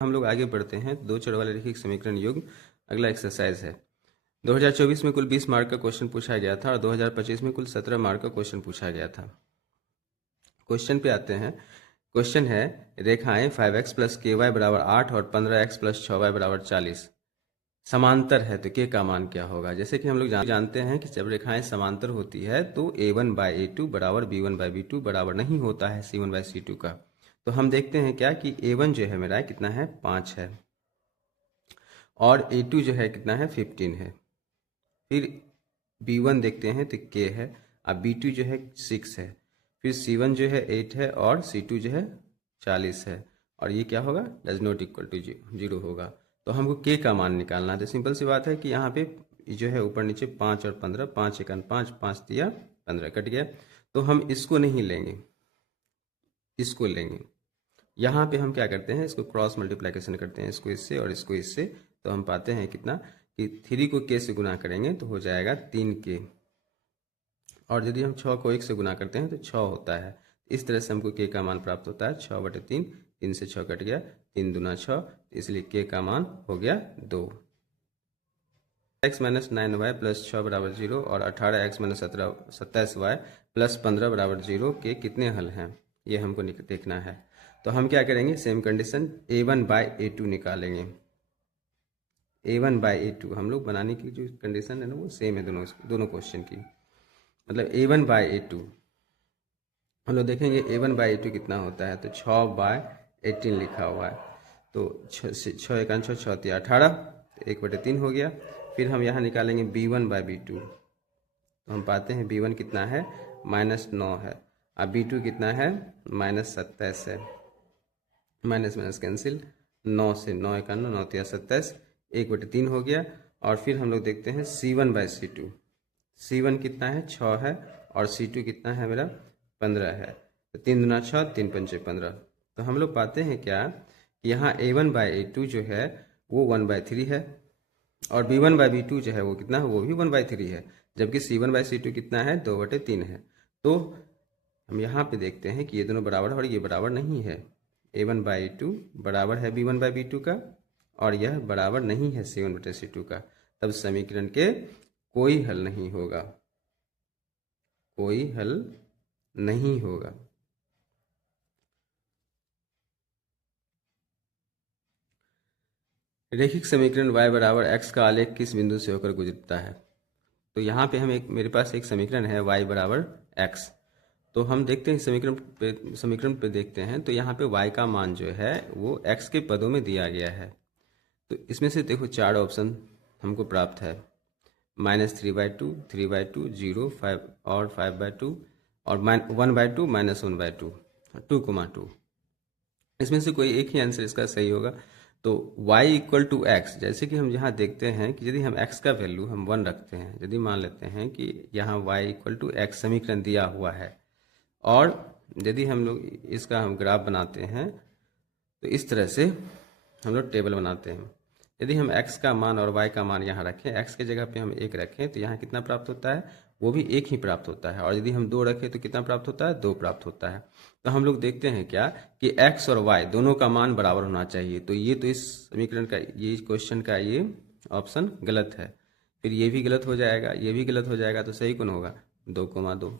हम लोग आगे बढ़ते हैं। दो चर वाले रैखिक समीकरण युग्म अगला एक्सरसाइज है। 2024 में कुल 20 मार्क का क्वेश्चन पूछा गया था और 2025 में कुल 17 मार्क का क्वेश्चन पूछा गया था। क्वेश्चन पे आते हैं। क्वेश्चन है रेखाएं 5x प्लस के वाई बराबर 8 और 15x प्लस 6y बराबर 40 समांतर है तो के का मान क्या होगा। जैसे कि हम लोग जानते हैं कि जब रेखाएं समांतर होती है तो a1/a2 बराबर b1/b2 बराबर नहीं होता है c1/c2 का। तो हम देखते हैं क्या कि a1 जो है मेरा कितना है 5 है और a2 जो है कितना है 15 है। फिर b1 देखते हैं तो k है, अब b2 जो है 6 है, फिर c1 जो है 8 है और c2 जो है 40 है और ये क्या होगा डज नॉट इक्वल टू 0 होगा। तो हमको k का मान निकालना है। तो सिंपल सी बात है कि यहाँ पे जो है ऊपर नीचे 5 और 15, 5 एकन 5, 5 दिया 15 कट गया। तो हम इसको नहीं लेंगे, इसको लेंगे। यहाँ पे हम क्या करते हैं इसको क्रॉस मल्टीप्लिकेशन करते हैं, इसको इससे और इसको इससे। तो हम पाते हैं कितना कि 3 को k से गुना करेंगे तो हो जाएगा 3k और यदि हम 6 को 1 से गुना करते हैं तो 6 होता है। इस तरह से हमको k का मान प्राप्त होता है 6/3। 3 से 6 कट गया, 3 दूना 6, इसलिए k का मान हो गया 2। x माइनस 9y प्लस 6 बराबर 0 और 18x माइनस 27y प्लस 15 बराबर 0 के कितने हल हैं ये हमको देखना है। तो हम क्या करेंगे सेम कंडीशन a1/a2 निकालेंगे। a1/a2 हम लोग बनाने की जो कंडीशन है ना वो सेम है दोनों क्वेश्चन की। मतलब a1/a2 हम लोग देखेंगे a1/a2 कितना होता है तो 6/18 लिखा हुआ है। तो 6 एकान 6 6 18 तो 1/3 हो गया। फिर हम यहाँ निकालेंगे b1/b2 तो हम पाते हैं b1 कितना है -9 है, अब b2 कितना है -27 है। माइनस माइनस कैंसिल, 9 से 9 एकान 9 तिया 27, 1/3 हो गया। और फिर हम लोग देखते हैं c1/c2, c1 कितना है 6 है और c2 कितना है मेरा 15 है। तो 3 दूना 6, 3 पंचे 15। तो हम लोग पाते हैं क्या कि यहाँ a1/a2 जो है वो 1/3 है और b1/b2 जो है वो कितना है वो भी 1/3 है, जबकि c1/c2 कितना है 2/3 है। तो हम यहाँ पे देखते हैं कि ये दोनों बराबर है और ये बराबर नहीं है। a1/a2 बराबर है b1/b2 का और यह बराबर नहीं है c1/c2 का। तब समीकरण के कोई हल नहीं होगा, कोई हल नहीं होगा। रैखिक समीकरण y बराबर x का आलेख किस बिंदु से होकर गुजरता है। तो यहाँ पे मेरे पास एक समीकरण है y बराबर x। तो हम देखते हैं समीकरण पे देखते हैं तो यहाँ पे y का मान जो है वो x के पदों में दिया गया है। तो इसमें से देखो 4 ऑप्शन हमको प्राप्त है, -3/2, 3/2, 0, 5 और 5/2 और 1/2, -1/2, 2,2। इसमें से कोई एक ही आंसर इसका सही होगा। तो y इक्वल टू एक्स, जैसे कि हम यहाँ देखते हैं कि यदि हम x का वैल्यू हम 1 रखते हैं, यदि मान लेते हैं कि यहाँ y इक्वल टू एक्स समीकरण दिया हुआ है और यदि हम लोग इसका हम ग्राफ बनाते हैं तो इस तरह से हम लोग टेबल बनाते हैं। यदि हम x का मान और y का मान यहाँ रखें, x के जगह पे हम 1 रखें तो यहाँ कितना प्राप्त होता है वो भी 1 ही प्राप्त होता है, और यदि हम 2 रखें तो कितना प्राप्त होता है 2 प्राप्त होता है। तो हम लोग देखते हैं क्या कि x और y दोनों का मान बराबर होना चाहिए। तो ये तो इस समीकरण का ये क्वेश्चन का ये ऑप्शन गलत है, फिर ये भी गलत हो जाएगा, ये भी गलत हो जाएगा। तो सही कौन होगा 2,2।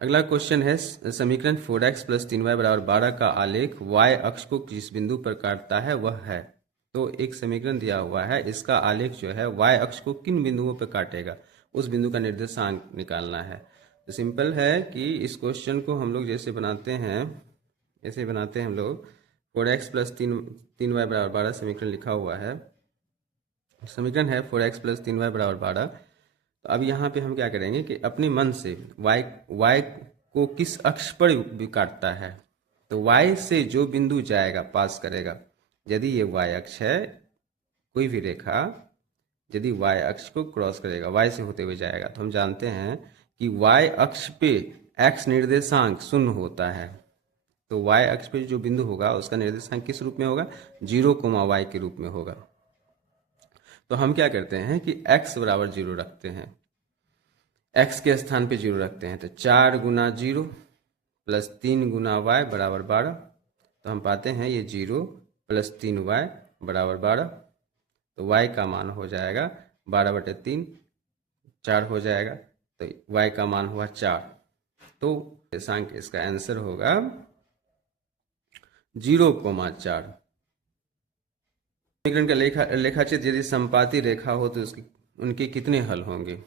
अगला क्वेश्चन है समीकरण 4x प्लस 3y बराबर 12 का आलेख y अक्ष को किस बिंदु पर काटता है वह है। तो एक समीकरण दिया हुआ है, इसका आलेख जो है y अक्ष को किन बिंदुओं पर काटेगा उस बिंदु का निर्देशांक निकालना है। तो सिंपल है कि इस क्वेश्चन को हम लोग जैसे बनाते हैं, ऐसे बनाते हैं हम लोग 4x प्लस 3y बराबर 12 समीकरण लिखा हुआ है। समीकरण है 4x प्लस 3y बराबर 12। तो अब यहाँ पे हम क्या करेंगे कि अपने मन से y को किस अक्ष पर भी काटता है, तो y से जो बिंदु जाएगा पास करेगा, यदि ये y अक्ष है कोई भी रेखा यदि y अक्ष को क्रॉस करेगा y से होते हुए जाएगा, तो हम जानते हैं कि y अक्ष पे x निर्देशांक 0 होता है। तो y अक्ष पे जो बिंदु होगा उसका निर्देशांक किस रूप में होगा 0,y के रूप में होगा। तो हम क्या करते हैं कि x बराबर 0 रखते हैं, x के स्थान पे 0 रखते हैं। तो 4 गुना 0 प्लस 3 गुना वाई बराबर 12। तो हम पाते हैं ये 0 प्लस 3 वाई बराबर 12। तो वाई का मान हो जाएगा 12/3, 4 हो जाएगा। तो वाई का मान हुआ 4। तो निर्देशांक इसका आंसर होगा 0,4। समीकरण का लेखाचित्र यदि संपाती रेखा हो तो उनके कितने हल होंगे?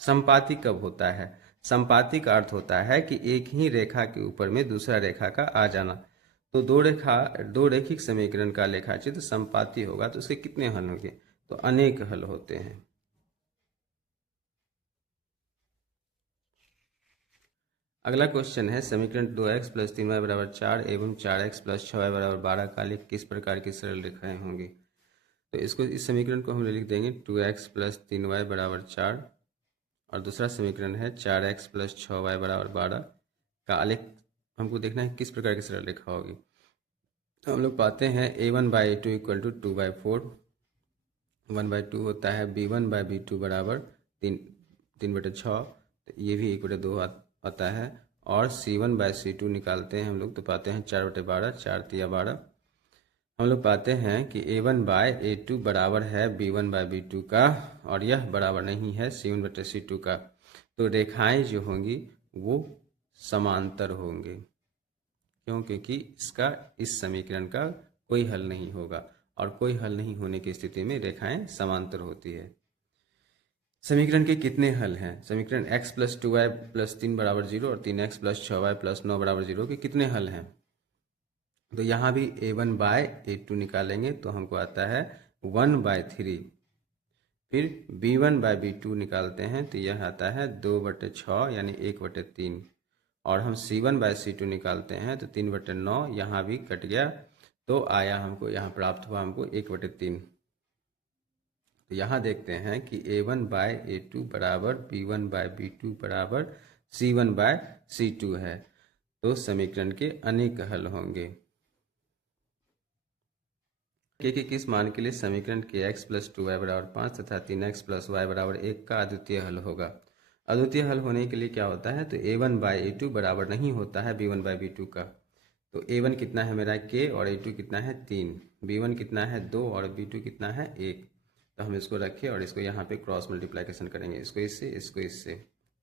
संपाती कब होता है? संपाती का अर्थ होता है कि एक ही रेखा के ऊपर में दूसरा रेखा का आ जाना। तो दो रेखिक समीकरण का लेखाचित्र संपाती होगा तो उसके कितने हल होंगे? तो अनेक हल होते हैं। अगला क्वेश्चन है समीकरण 2x + 3y = 4 एवं 4x + 6y = 12 का लेख किस प्रकार की सरल रेखाएं होंगी? तो इस समीकरण को हम लिख देंगे 2x + 3y = 4 और दूसरा समीकरण है 4x + 6y = 12 का आलेख हमको देखना है किस प्रकार की सरल रेखा होगी। तो हम लोग पाते हैं a1/a2 = 2/4, 1/2 होता है, b1/b2 = 3/6, तो ये भी 1/2 आता है। और c1/c2 निकालते हैं हम लोग तो पाते हैं 4/12, 4×3 = 12। हम लोग पाते हैं कि a1/a2 बराबर है b1/b2 का और यह बराबर नहीं है c1/c2 का। तो रेखाएं जो होंगी वो समांतर होंगे। क्यों? क्योंकि इस समीकरण का कोई हल नहीं होगा और कोई हल नहीं होने की स्थिति में रेखाएं समांतर होती है। समीकरण के कितने हल हैं? समीकरण x + 2y + 3 = 0 और 3x + 6y + 9 = 0 के कितने हल हैं? तो यहाँ भी a1/a2 निकालेंगे तो हमको आता है 1/3। फिर b1/b2 निकालते हैं तो यह आता है 2/6 यानी 1/3। और हम c1/c2 निकालते हैं तो 3/9, यहाँ भी कट गया तो आया हमको, यहाँ प्राप्त हुआ हमको 1/3। तो यहाँ देखते हैं कि a1/a2 बराबर b1/b2 बराबर c1/c2 है। तो समीकरण के अनेक हल होंगे। के किस मान के लिए समीकरण kx + 2y = 5 तथा 3x + y = 1 का अद्वितीय हल होगा? अद्वितीय हल होने के लिए क्या होता है? तो a1/a2 बराबर नहीं होता है b1/b2 का। तो a1 कितना है मेरा k और a2 कितना है 3, b1 कितना है 2 और b2 कितना है 1। तो हम इसको रखें और इसको यहाँ पे क्रॉस मल्टीप्लिकेशन करेंगे, इसको इससे।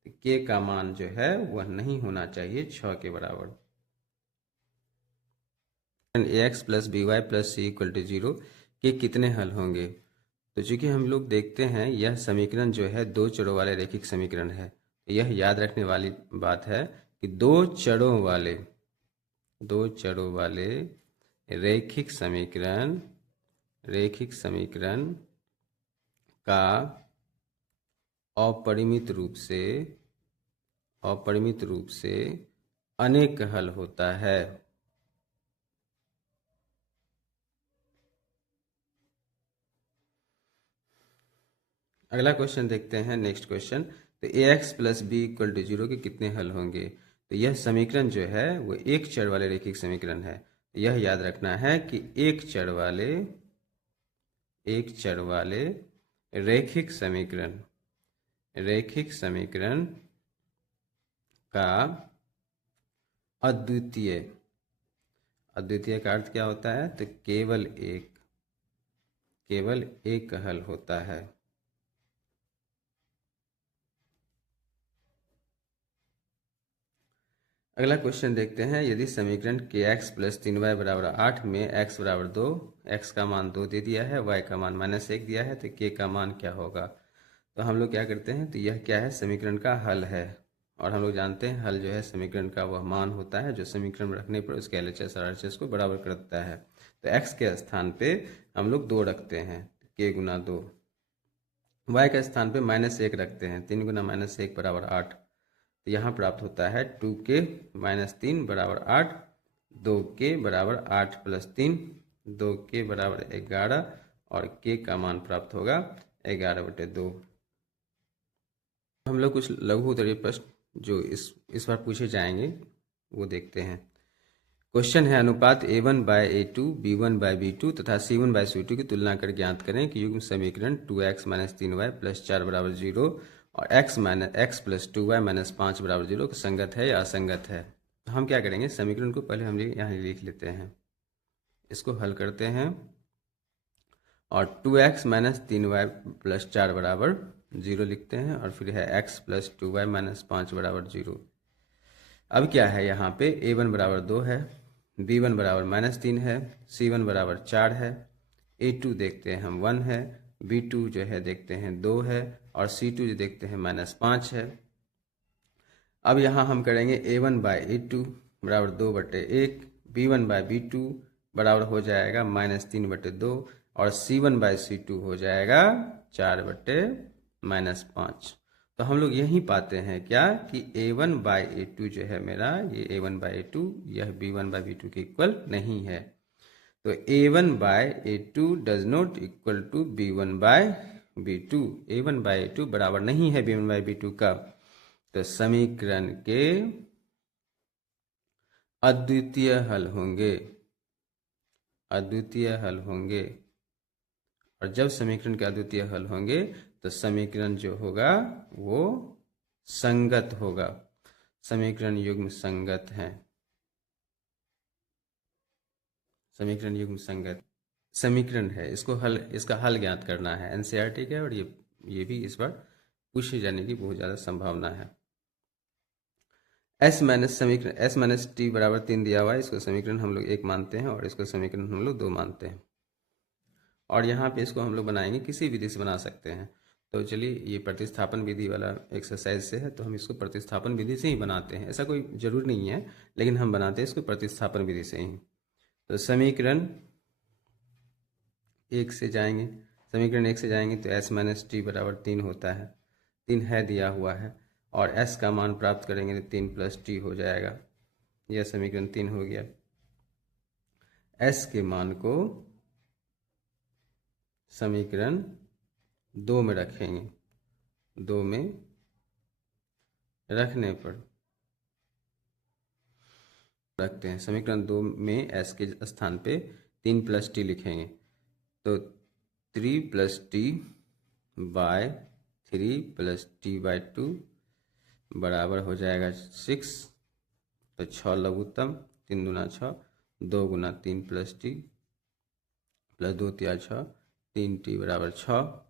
तो k का मान जो है वह नहीं होना चाहिए 6 के बराबर। ax + by + c = 0 के कितने हल होंगे? तो चूंकि हम लोग देखते हैं यह समीकरण जो है दो चरों वाले रेखिक समीकरण है। यह याद रखने वाली बात है कि दो चरों वाले रेखिक समीकरण का अपरिमित रूप से अनेक हल होता है। अगला क्वेश्चन देखते हैं, नेक्स्ट क्वेश्चन। तो ax + b = 0 के कितने हल होंगे? तो यह समीकरण जो है वो एक चर वाले रेखिक समीकरण है। यह याद रखना है कि एक चर वाले रेखिक समीकरण का अद्वितीय का अर्थ क्या होता है? तो केवल एक हल होता है। अगला क्वेश्चन देखते हैं, यदि समीकरण kx + 3y = 8 में x = 2, x का मान 2 दे दिया है, y का मान -1 दिया है, तो k का मान क्या होगा? तो हम लोग क्या करते हैं, तो यह क्या है? समीकरण का हल है। और हम लोग जानते हैं हल जो है समीकरण का वह मान होता है जो समीकरण में रखने पर उसके LHS और RHS को बराबर करता है। तो x के स्थान पे हम लोग 2 रखते हैं, k × 2। y के स्थान पे -1 रखते हैं, 3 × -1 = 8। तो यहाँ प्राप्त होता है 2k - 3 = 8, 2k = 8 + 3, 2k = 11 और k का मान प्राप्त होगा 11/2। हम लोग कुछ लघु उत्तरीय प्रश्न जो इस बार पूछे जाएंगे वो देखते हैं। क्वेश्चन है, अनुपात a1/a2, b1/b2 तथा c1/c2 की तुलना कर ज्ञात करें कि युग्म समीकरण 2x - 3y + 4 = 0 और x + 2y - 5 = 0 संगत है या असंगत है। तो हम क्या करेंगे, समीकरण को पहले हम यहाँ लिख लेते हैं, इसको हल करते हैं और 2x माइनस 3y प्लस 4 बराबर 0 लिखते हैं और फिर है x प्लस 2y माइनस 5 बराबर 0। अब क्या है, यहाँ पे a1 बराबर 2 है, b1 बराबर -3 है, c1 बराबर 4 है, a2 देखते हैं हम 1 है, b2 जो है देखते हैं 2 है और c2 जो देखते हैं -5 है। अब यहाँ हम करेंगे a1 बाई a2 बराबर 2/1, b1 बाई b2 बराबर हो जाएगा -3/2 और c1 बाई c2 हो जाएगा 4/-5। तो हम लोग यही पाते हैं क्या कि a1 बाई a2 जो है मेरा, ये a1 बाई a2 यह b1 बाई b2 के इक्वल नहीं है। तो a1 by a2 does not equal to b1 by b2। a1 by a2 बराबर नहीं है b1 बाई b2 का। तो समीकरण के अद्वितीय हल होंगे, अद्वितीय हल होंगे। और जब समीकरण के अद्वितीय हल होंगे तो समीकरण जो होगा वो संगत होगा, समीकरण युग्म संगत हैं, समीकरण युग्म संगत समीकरण है। इसको हल, इसका हल ज्ञात करना है, एनसीईआरटी का, और ये भी इस बार पूछे जाने की बहुत ज़्यादा संभावना है। s माइनस समीकरण s माइनस टी बराबर 3 दिया हुआ है, इसको समीकरण हम लोग 1 मानते हैं और इसको समीकरण हम लोग 2 मानते हैं। और यहाँ पे इसको हम लोग बनाएंगे, किसी विधि से बना सकते हैं। तो चलिए, ये प्रतिस्थापन विधि वाला एक्सरसाइज से है, तो हम इसको प्रतिस्थापन विधि से ही बनाते हैं। ऐसा कोई जरूर नहीं है, लेकिन हम बनाते हैं इसको प्रतिस्थापन विधि से ही। तो समीकरण 1 से जाएंगे, समीकरण 1 से जाएंगे तो s माइनस टी बराबर 3 होता है, 3 है दिया हुआ है, और s का मान प्राप्त करेंगे तो 3 प्लस टी हो जाएगा। यह समीकरण 3 हो गया। s के मान को समीकरण 2 में रखेंगे, 2 में रखने पर रखते हैं, समीकरण 2 में s के स्थान पे 3 प्लस टी लिखेंगे। तो 3 plus t by 3 plus t by 2 बराबर हो जाएगा 6। तो 6 लघुत्तम, 3 दूना 6, 2 गुना 3 प्लस टी प्लस 2 तिया 6, 3 टी बराबर 6,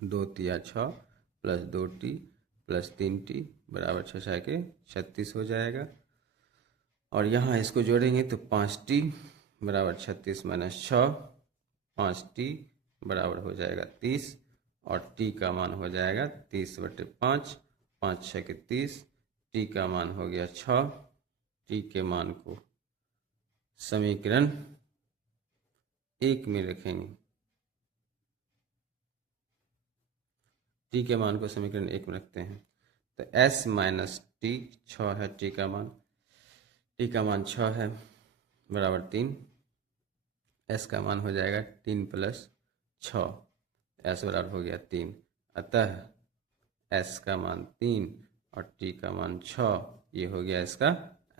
2 तिया 6 प्लस 2 टी प्लस 3 टी बराबर 6 के 36 हो जाएगा। और यहाँ इसको जोड़ेंगे तो 5 टी बराबर 36 माइनस 6, 5 टी बराबर हो जाएगा 30 और टी का मान हो जाएगा 30/5, 5 6 के 30, टी का मान हो गया 6। टी के मान को समीकरण 1 में रखेंगे, टी के मान को समीकरण 1 में रखते हैं। तो s माइनस टी 6 है, टी का मान 6 है बराबर 3, s का मान हो जाएगा 3 प्लस 6, s बराबर हो गया 3। अतः s का मान 3 और t का मान 6, ये हो गया इसका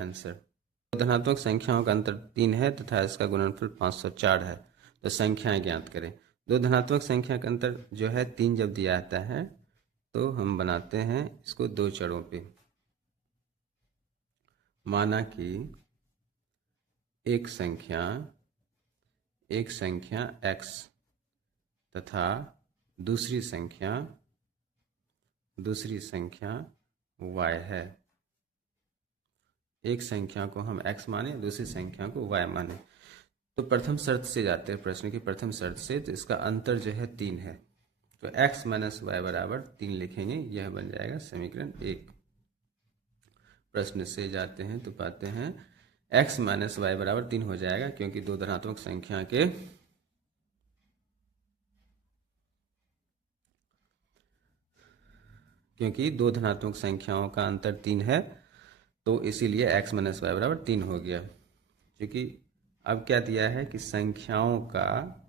आंसर। दो धनात्मक संख्याओं का अंतर 3 है तथा इसका गुणनफल 504 है, तो संख्याएं ज्ञात करें। दो धनात्मक संख्या का अंतर जो है 3 जब दिया जाता है तो हम बनाते हैं इसको 2 चरों पे। माना कि एक संख्या x तथा दूसरी संख्या y है। एक संख्या को हम x माने, दूसरी संख्या को y माने। तो प्रथम शर्त से जाते हैं, प्रश्न की प्रथम शर्त से। तो इसका अंतर जो है 3 है, तो x माइनस वाई बराबर 3 लिखेंगे, यह बन जाएगा समीकरण 1। प्रश्न से जाते हैं तो पाते हैं x माइनस वाई बराबर 3 हो जाएगा, क्योंकि दो धनात्मक संख्याओं का अंतर 3 है, तो इसीलिए x माइनस वाई बराबर 3 हो गया। क्योंकि अब क्या दिया है कि संख्याओं का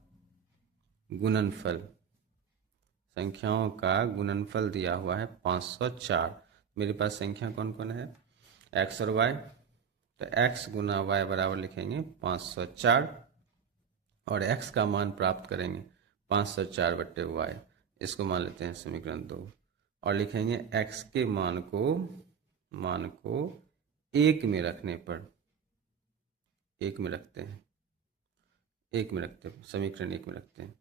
गुणनफल दिया हुआ है 504। मेरे पास संख्या कौन कौन है, x और y। तो x गुना y बराबर लिखेंगे 504 और x का मान प्राप्त करेंगे 504/y, इसको मान लेते हैं समीकरण 2। और लिखेंगे x के मान को एक में रखने पर, एक में रखते हैं, एक में रखते हैं, समीकरण एक में रखते हैं,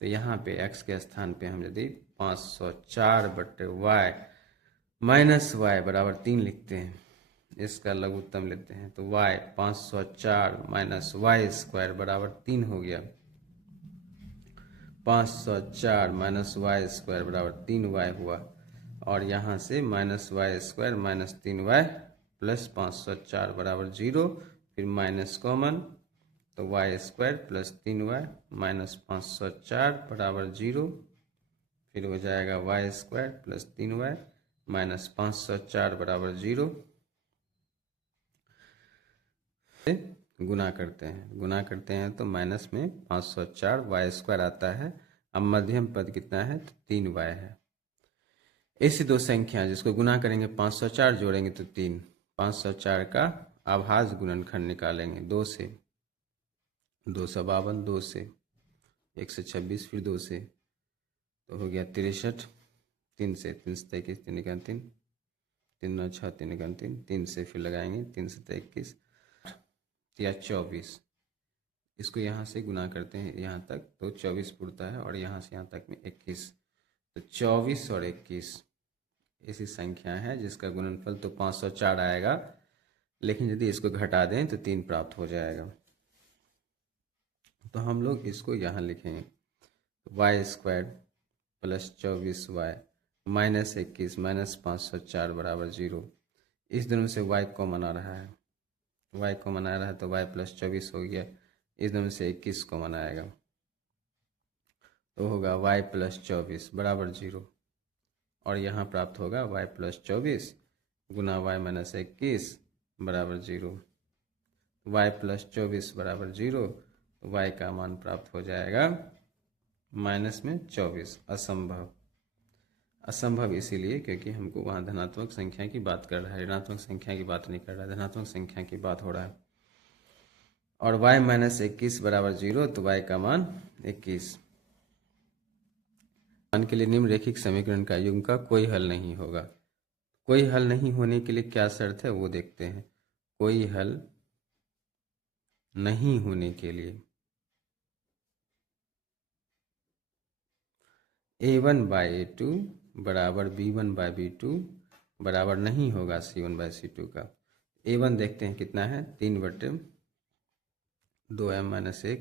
तो यहाँ पे x के स्थान पे हम यदि 504/y माइनस वाई बराबर 3 लिखते हैं, इसका लघुत्तम लेते हैं, तो y 504 माइनस वाई स्क्वायर बराबर 3 हो गया। 504 माइनस वाई स्क्वायर बराबर 3y हुआ, और यहाँ से minus y square minus 3y plus 504 बराबर 0, फिर माइनस कॉमन, तो y square plus 3y minus 504 बराबर 0, फिर हो जाएगा Y square plus 3y minus 504 बराबर 0 से गुना करते हैं, गुना करते हैं तो माइनस में 504 वाई स्क्वायर आता है। अब मध्यम पद कितना है, तो 3y है। ऐसी दो संख्या जिसको गुना करेंगे 504 जोड़ेंगे तो 3, 504 का आभाज्य गुणनखंड निकालेंगे 2 से, 252, 2 से 126, फिर 2 से, तो हो गया 63, 3 से 3 से 21, 3 का 3, 3 9 6, 3 का 3, 3 से फिर लगाएंगे 3 से 21 या 24, इसको यहाँ से गुना करते हैं यहाँ तक तो 24 पुरता है, और यहाँ से यहाँ तक में 21, तो 24 और 21 ऐसी संख्या है जिसका गुणनफल तो 504 आएगा, लेकिन यदि इसको घटा दें तो 3 प्राप्त हो जाएगा। तो हम लोग इसको यहाँ लिखेंगे, y square plus 24y minus 21 minus 504 बराबर 0। इस दोनों से y कॉमन आ रहा है, y कॉमन आ रहा है तो y प्लस 24 हो गया, इस दोनों से 21 कॉमन आएगा तो होगा y प्लस 24 बराबर 0, और यहाँ प्राप्त होगा y प्लस 24 गुना y माइनस 21 बराबर 0, y प्लस 24 बराबर 0, तो y का मान प्राप्त हो जाएगा माइनस में 24। असंभव, असंभव इसीलिए क्योंकि हमको वहाँ धनात्मक संख्या की बात कर रहा है, ऋणात्मक संख्या की बात नहीं कर रहा है, धनात्मक संख्या की बात हो रहा है। और y माइनस 21 बराबर 0, तो y का मान 21। मान के लिए निम्न रेखिक समीकरण का युग्म का कोई हल नहीं होगा। कोई हल नहीं होने के लिए क्या शर्त है वो देखते हैं। कोई हल नहीं होने के लिए a1/a2 बराबर b1/b2 बराबर नहीं होगा c1/c2 का। a1 देखते हैं कितना है, 3/2m-1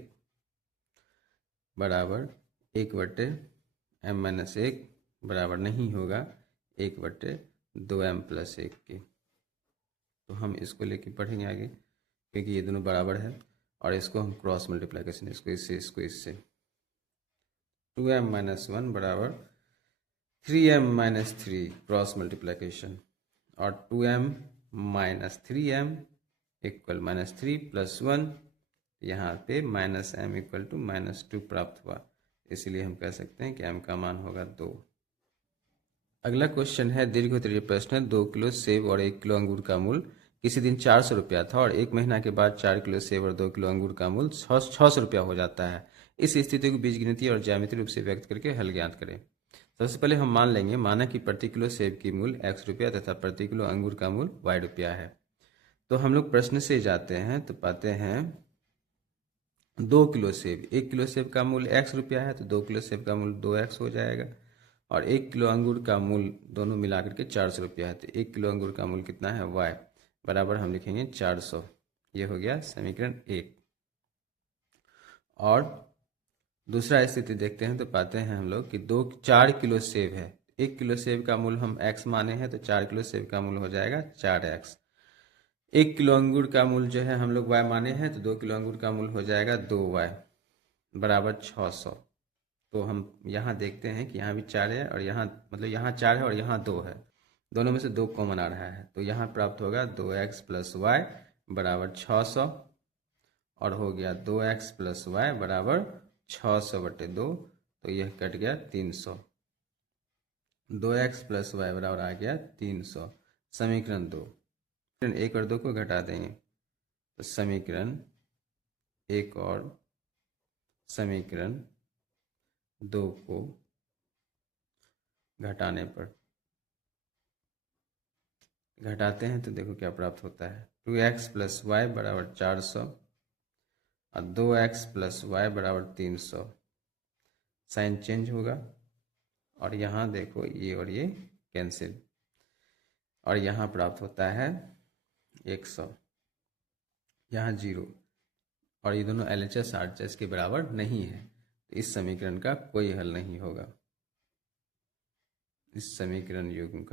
बराबर 1/m-1 बराबर नहीं होगा 1/2m+1 के। तो हम इसको लेके पढ़ेंगे आगे, क्योंकि ये दोनों बराबर है, और इसको हम क्रॉस मल्टीप्लिकेशन, इसको इससे 2m-1 बराबर 3m-3 क्रॉस मल्टीप्लिकेशन, और 2m-3m इक्वल -3 + 1, यहाँ पे -m इक्वल टू -2 प्राप्त हुआ, इसलिए हम कह सकते हैं कि m का मान होगा 2। अगला क्वेश्चन है, दीर्घोत्तरीय प्रश्न है। 2 किलो सेब और 1 किलो अंगूर का मूल्य किसी दिन 400 रुपया था, और 1 महीना के बाद 4 किलो सेब और 2 किलो अंगूर का मूल्य 600 रुपया हो जाता है। इस स्थिति को बीजगणितीय और ज्यामितीय रूप से व्यक्त करके हल ज्ञात करें। सबसे पहले हम मान लेंगे, माना कि प्रति किलो सेब की मूल्य x रुपया तथा प्रति किलो अंगूर का मूल्य y रुपया है। तो हम लोग प्रश्न से जाते हैं तो पाते हैं 2 किलो सेब, 1 किलो सेब का मूल्य x रुपया है, तो 2 किलो सेब का मूल्य 2x हो जाएगा, और 1 किलो अंगूर का मूल्य दोनों मिलाकर के 400 रुपया है, तो 1 किलो अंगूर का मूल्य कितना है, y बराबर हम लिखेंगे 400। ये हो गया समीकरण 1। और दूसरा स्थिति देखते हैं तो पाते हैं हम लोग कि 4 किलो सेब है, 1 किलो सेब का मूल्य हम x माने हैं, तो 4 किलो सेब का मूल्य हो जाएगा 4x। 1 किलो अंगूर का मूल्य जो है हम लोग y माने हैं, तो 2 किलो अंगूर का मूल्य हो जाएगा 2y बराबर 600। तो हम यहाँ देखते हैं कि यहाँ भी 4 है, और यहाँ मतलब यहाँ 4 है और यहाँ 2 है, दोनों में से 2 कॉमन आ रहा है, तो यहाँ प्राप्त होगा 2x + y बराबर 600, और हो गया 2x + y बराबर 600/2, तो यह कट गया 300। 2x + y बराबर आ गया 300। समीकरण 2, समीकरण 1 और 2 को घटा देंगे, तो समीकरण 1 और समीकरण 2 को घटाने पर घटाते हैं तो देखो क्या प्राप्त होता है, 2x प्लस वाई बराबर 400 और 2x प्लस वाई बराबर 300। साइन चेंज होगा और यहाँ देखो ये और ये कैंसिल, और यहाँ प्राप्त होता है 100, यहाँ 0, और ये दोनों LHS RHS के बराबर नहीं है, तो इस समीकरण का कोई हल नहीं होगा। इस समीकरण युग्मों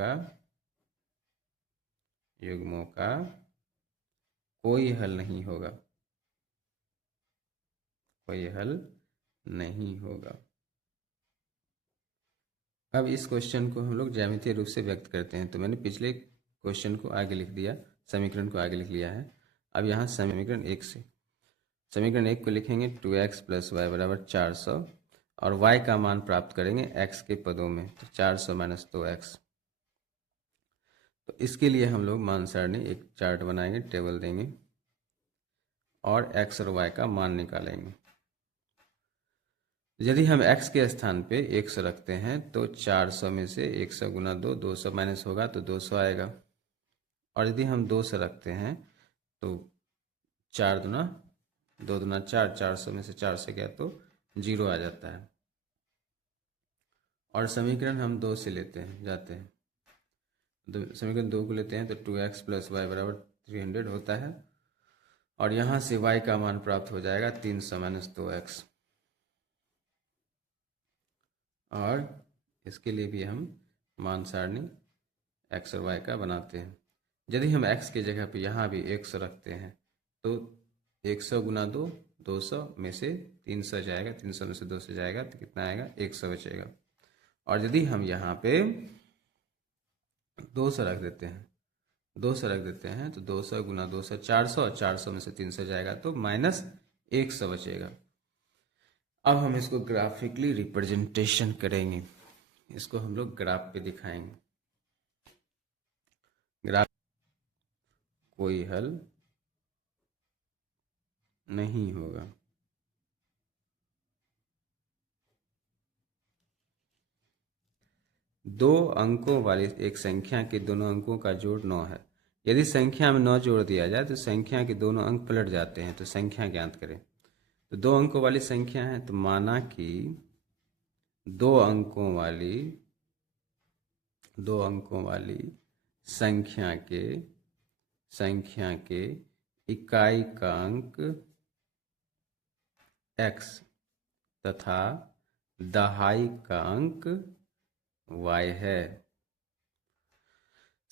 का कोई हल नहीं होगा, कोई हल नहीं होगा। अब इस क्वेश्चन को हम लोग ज्यामितीय रूप से व्यक्त करते हैं। तो मैंने पिछले क्वेश्चन को आगे लिख दिया, समीकरण को आगे लिख लिया है। अब यहाँ समीकरण 1 से, समीकरण 1 को लिखेंगे 2x प्लस वाई बराबर 400 और y का मान प्राप्त करेंगे x के पदों में, तो 400 माइनस 2x। तो इसके लिए हम लोग मान सारणी एक चार्ट बनाएंगे, टेबल देंगे और x और y का मान निकालेंगे। यदि हम x के स्थान पे 100 रखते हैं तो 400 में से 100 गुना 2, 200 माइनस होगा तो 200 आएगा। और यदि हम 200 रखते हैं तो 4 दुना 2 दुना 4, 400 में से 400 गया तो 0 आ जाता है। और समीकरण हम 2 से लेते हैं, जाते हैं, तो समीकरण 2 को लेते हैं तो 2x प्लस वाई बराबर 300 होता है और यहाँ से y का मान प्राप्त हो जाएगा 300 माइनस 2x। और इसके लिए भी हम मान सारणी x और y का बनाते हैं। यदि हम x की जगह पे यहाँ भी 100 रखते हैं तो 100 गुना 2, 200 में से 300 जाएगा, 300 में से 200 जाएगा तो कितना आएगा, 100 बचेगा। और यदि हम यहाँ पे 200 रख देते हैं, 200 रख देते हैं तो 200 गुना 200 400, और 400 में से 300 जाएगा तो माइनस 100 बचेगा। अब हम इसको ग्राफिकली रिप्रेजेंटेशन करेंगे, इसको हम लोग ग्राफ पे दिखाएंगे। ग्राफ कोई हल नहीं होगा। दो अंकों वाली एक संख्या के दोनों अंकों का जोड़ 9 है। यदि संख्या में 9 जोड़ दिया जाए तो संख्या के दोनों अंक पलट जाते हैं, तो संख्या ज्ञात करें। तो 2 अंकों वाली संख्या है, तो माना कि 2 अंकों वाली संख्या के इकाई का अंक x तथा दहाई का अंक y है।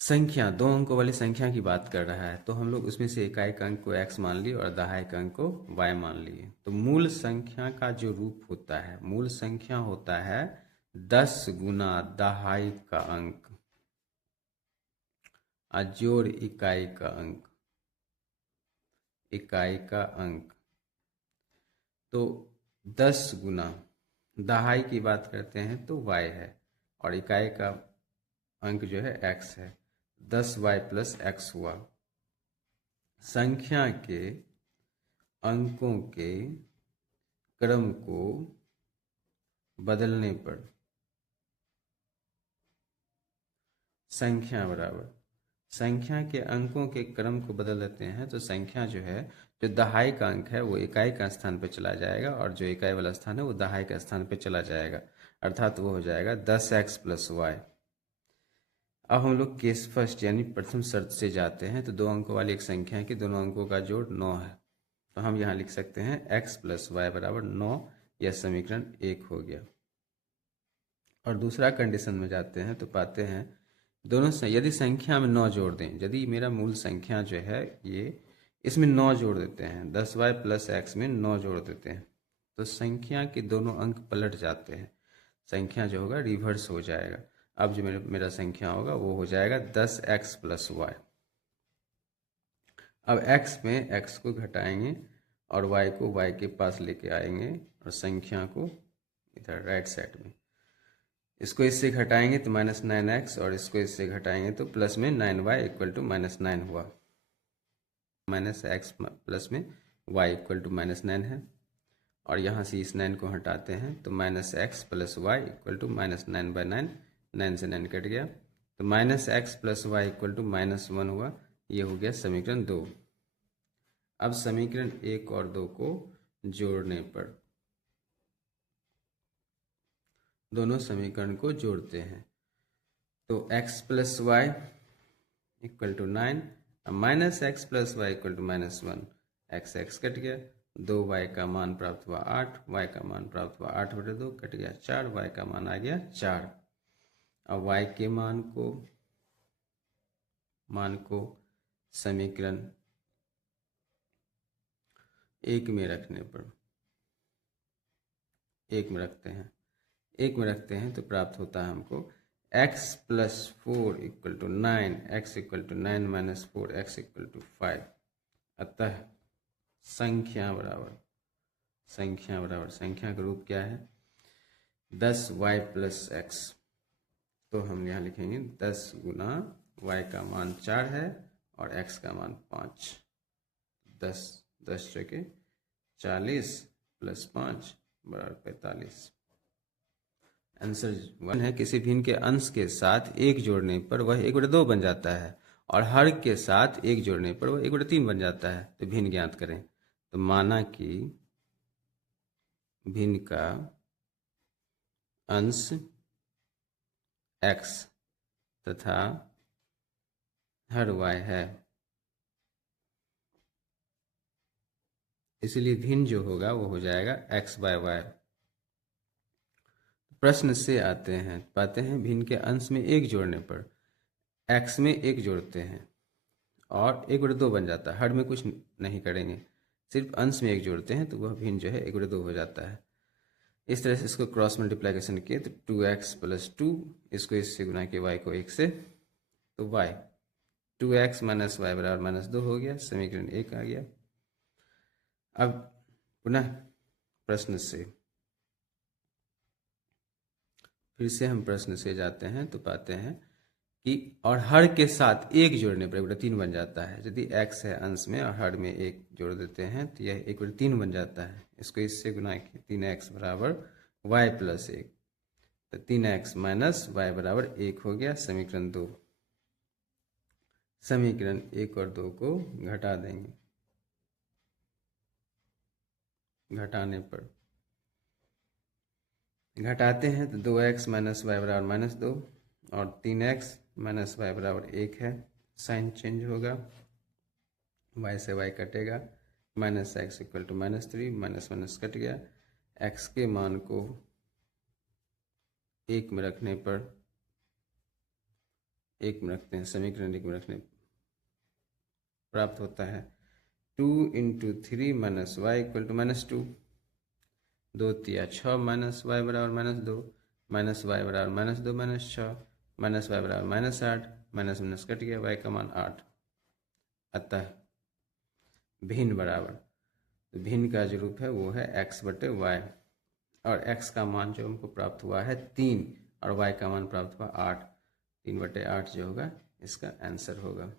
संख्या 2 अंकों वाली संख्या की बात कर रहा है, तो हम लोग उसमें से इकाई का अंक को x मान लिए और दहाई का अंक को y मान लिए। तो मूल संख्या का जो रूप होता है, मूल संख्या होता है 10 गुना दहाई का अंक जोड़ इकाई का अंक। तो 10 गुना दहाई की बात करते हैं तो y है, और इकाई का अंक जो है x है, 10y प्लस x हुआ। संख्या के अंकों के क्रम को बदलने पर संख्या के अंकों के क्रम को बदल देते हैं तो संख्या जो है, जो दहाई का अंक है वो इकाई का स्थान पर चला जाएगा और जो इकाई वाला स्थान है वो दहाई का स्थान पर चला जाएगा, अर्थात वो हो जाएगा 10x प्लस y। अब हम लोग केस फर्स्ट यानी प्रथम शर्त से जाते हैं। तो 2 अंकों वाली एक संख्या के दोनों अंकों का जोड़ 9 है, तो हम यहाँ लिख सकते हैं x प्लस वाई बराबर 9। यह समीकरण 1 हो गया। और दूसरा कंडीशन में जाते हैं तो पाते हैं दोनों यदि संख्या में 9 जोड़ दें, यदि मेरा मूल संख्या जो है ये, इसमें 9 जोड़ देते हैं, 10y प्लस x में 9 जोड़ देते हैं, तो संख्या के दोनों अंक पलट जाते हैं, संख्या जो होगा रिवर्स हो जाएगा। अब जो मेरा संख्या होगा वो हो जाएगा 10x प्लस वाई। अब x में x को घटाएंगे और y को y के पास लेके आएंगे और संख्या को इधर राइट साइड में, इसको इससे घटाएंगे तो माइनस 9x और इसको इससे घटाएंगे तो प्लस में 9y इक्वल टू माइनस 9 हुआ। माइनस x प्लस में y इक्वल टू माइनस 9 है, और यहाँ से इस 9 को हटाते हैं तो minus x plus y equal to minus 9/9, 9 से 9 कट गया, तो minus x plus y equal to -1 हुआ। ये हो गया समीकरण 2। अब समीकरण 1 और 2 को जोड़ने पर दोनों समीकरण को जोड़ते हैं तो x plus y equal to 9, minus x plus y equal to -1, x cut गया, 2y का मान प्राप्त हुआ 8, y का मान प्राप्त हुआ 8/2 कट गया 4, y का मान आ गया 4। अब y के मान को समीकरण 1 में रखने पर 1 में रखते हैं तो प्राप्त होता है हमको x plus 4 equal to 9, x equal to 9 minus 4, x equal to 5। अतः संख्या का रूप क्या है? 10y plus x। तो हम यहाँ लिखेंगे 10 गुना y का मान 4 है और x का मान 5। 10 चौके 40 प्लस 5 बराबर 45। आंसर 1 है। किसी भिन्न के अंश के साथ 1 जोड़ने पर वह 1/2 बन जाता है और हर के साथ 1 जोड़ने पर वह 1/3 बन जाता है। तो भिन्न ज्ञात करें। तो माना कि भिन्न का अंश x तथा हर y है, इसलिए भिन्न जो होगा वो हो जाएगा x/y। प्रश्न से पाते हैं भिन्न के अंश में 1 जोड़ने पर x में 1 जोड़ते हैं और 1/2 बन जाता है। हर में कुछ नहीं करेंगे, सिर्फ अंश में 1 जोड़ते हैं तो वह भिन्न जो है 1/2 हो जाता है। इस तरह से इसको क्रॉस मल्टीप्लिकेशन किए तो 2x प्लस 2, इसको इससे गुना किए y को 1 से, तो y 2x माइनस वाई बराबर -2 हो गया। समीकरण 1 आ गया। अब पुनः प्रश्न से हम प्रश्न से जाते हैं तो पाते हैं कि और हर के साथ 1 जोड़ने पर 1/3 बन जाता है। यदि x है अंश में और हर में 1 जोड़ देते हैं तो यह 1/3 बन जाता है। इसको इससे गुना किए 3x बराबर y प्लस 1, तो 3x माइनस वाई बराबर 1 हो गया। समीकरण 2। समीकरण 1 और 2 को घटा देंगे। घटाते हैं तो 2x माइनस वाई बराबर -2 और 3x माइनस वाई बराबर 1 है। साइन चेंज होगा, y से y कटेगा, minus x equal to -3, minus minus cut गया। x के मान को 1 में रखने पर 1 में रखते हैं, समीकरण 1 में रखने प्राप्त होता है 2 × 3 माइनस वाई इक्वल टू -2, 2 तिया 6 माइनस वाई बराबर -2, माइनस वाई बराबर -2 माइनस 6, माइनस वाई बराबर -8, माइनस माइनस कट गया, y का मान 8। अतः भिन्न बराबर, तो भिन्न का जो रूप है वो है x/y और x का मान जो हमको प्राप्त हुआ है 3 और y का मान प्राप्त हुआ 8। 3/8 जो होगा इसका आंसर होगा।